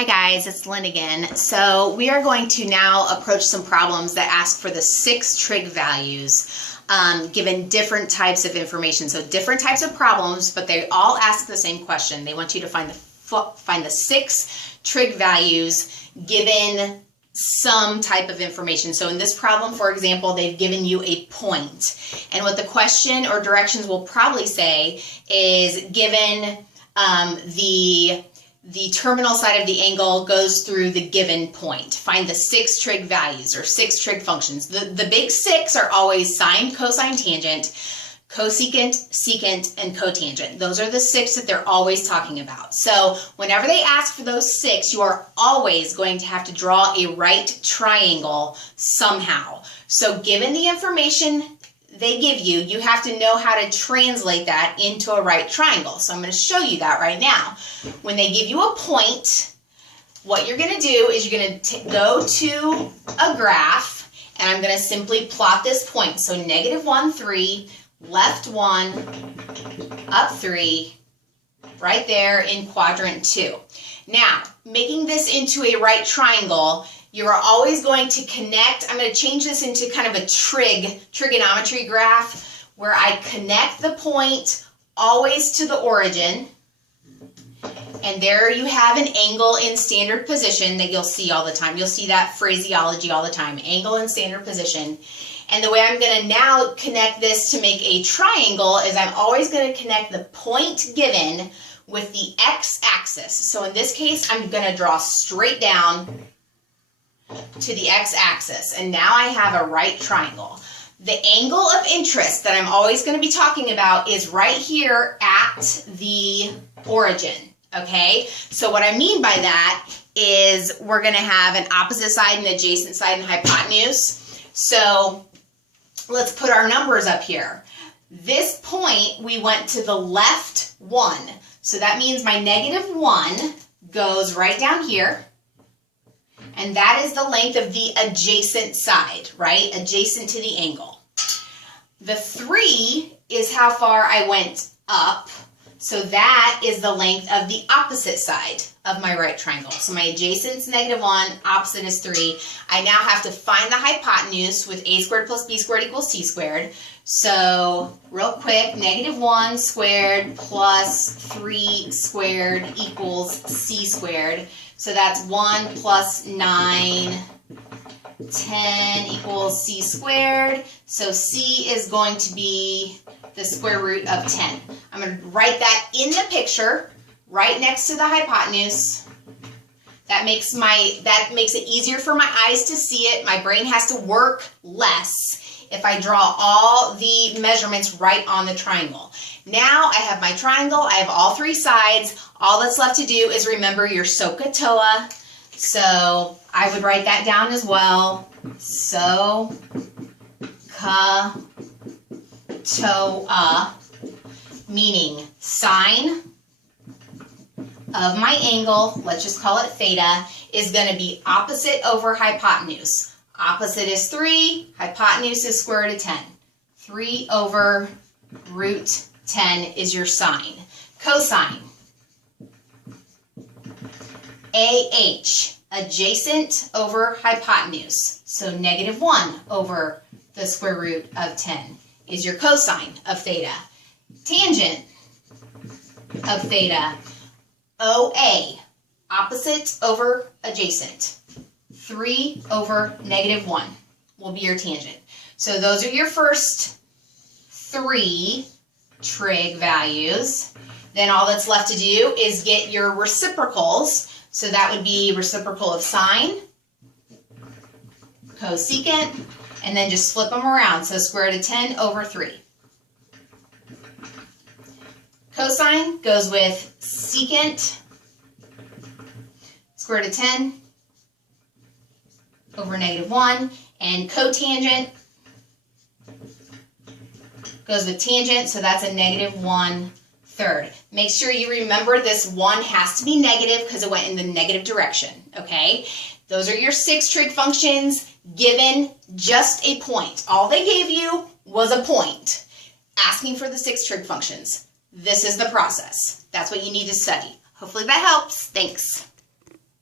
Hi guys, it's Lynn again. So we are going to now approach some problems that ask for the 6 trig values given different types of information. So different types of problems, but they all ask the same question. They want you to find the 6 trig values given some type of information. So in this problem, for example, they've given you a point. And what the question or directions will probably say is given the terminal side of the angle goes through the given point. Find the 6 trig values or 6 trig functions. The big 6 are always sine, cosine, tangent, cosecant, secant, and cotangent. Those are the 6 that they're always talking about. So whenever they ask for those 6, you are always going to have to draw a right triangle somehow. So given the information they give you, you have to know how to translate that into a right triangle. So I'm going to show you that right now. When they give you a point, what you're going to do is you're going to go to a graph, and I'm going to simply plot this point. So -1, 3, left 1, up 3, right there in quadrant 2. Now, making this into a right triangle, you are always going to connect. I'm going to change this into kind of a trigonometry graph where I connect the point always to the origin. And there you have an angle in standard position that you'll see all the time. You'll see that phraseology all the time, angle in standard position. And the way I'm going to now connect this to make a triangle is I'm always going to connect the point given with the x-axis. So in this case, I'm going to draw straight down to the x-axis, and now I have a right triangle. The angle of interest that I'm always going to be talking about is right here at the origin, okay? So what I mean by that is we're going to have an opposite side, an adjacent side, and hypotenuse. So let's put our numbers up here. This point, we went to the left 1. So that means my -1 goes right down here. And that is the length of the adjacent side, right? Adjacent to the angle. The 3 is how far I went up. So that is the length of the opposite side of my right triangle. So my adjacent is -1, opposite is 3. I now have to find the hypotenuse with a squared plus b squared equals c squared. So real quick, -1 squared plus 3 squared equals c squared. So that's 1 plus 9, 10 equals c squared. So c is going to be the square root of 10. I'm going to write that in the picture right next to the hypotenuse. That makes it easier for my eyes to see it. My brain has to work less if I draw all the measurements right on the triangle. Now I have my triangle, I have all 3 sides. All that's left to do is remember your SOHCAHTOA. So I would write that down as well. SOHCAHTOA, meaning sine of my angle, let's just call it theta, is going to be opposite over hypotenuse. Opposite is 3, hypotenuse is square root of 10. 3 over root 10 is your sine. Cosine. AH, adjacent over hypotenuse. So -1 over the square root of 10 is your cosine of theta. Tangent of theta. OA, opposite over adjacent. 3 over -1 will be your tangent. So those are your first 3 trig values. Then all that's left to do is get your reciprocals. So that would be reciprocal of sine, cosecant, and then just flip them around. So square root of 10 over 3. Cosine goes with secant, square root of 10 over -1, and cotangent goes with tangent, so that's a -1/3. Make sure you remember this 1 has to be negative because it went in the negative direction, okay? Those are your 6 trig functions given just a point. All they gave you was a point. Asking for the 6 trig functions. This is the process. That's what you need to study. Hopefully that helps. Thanks.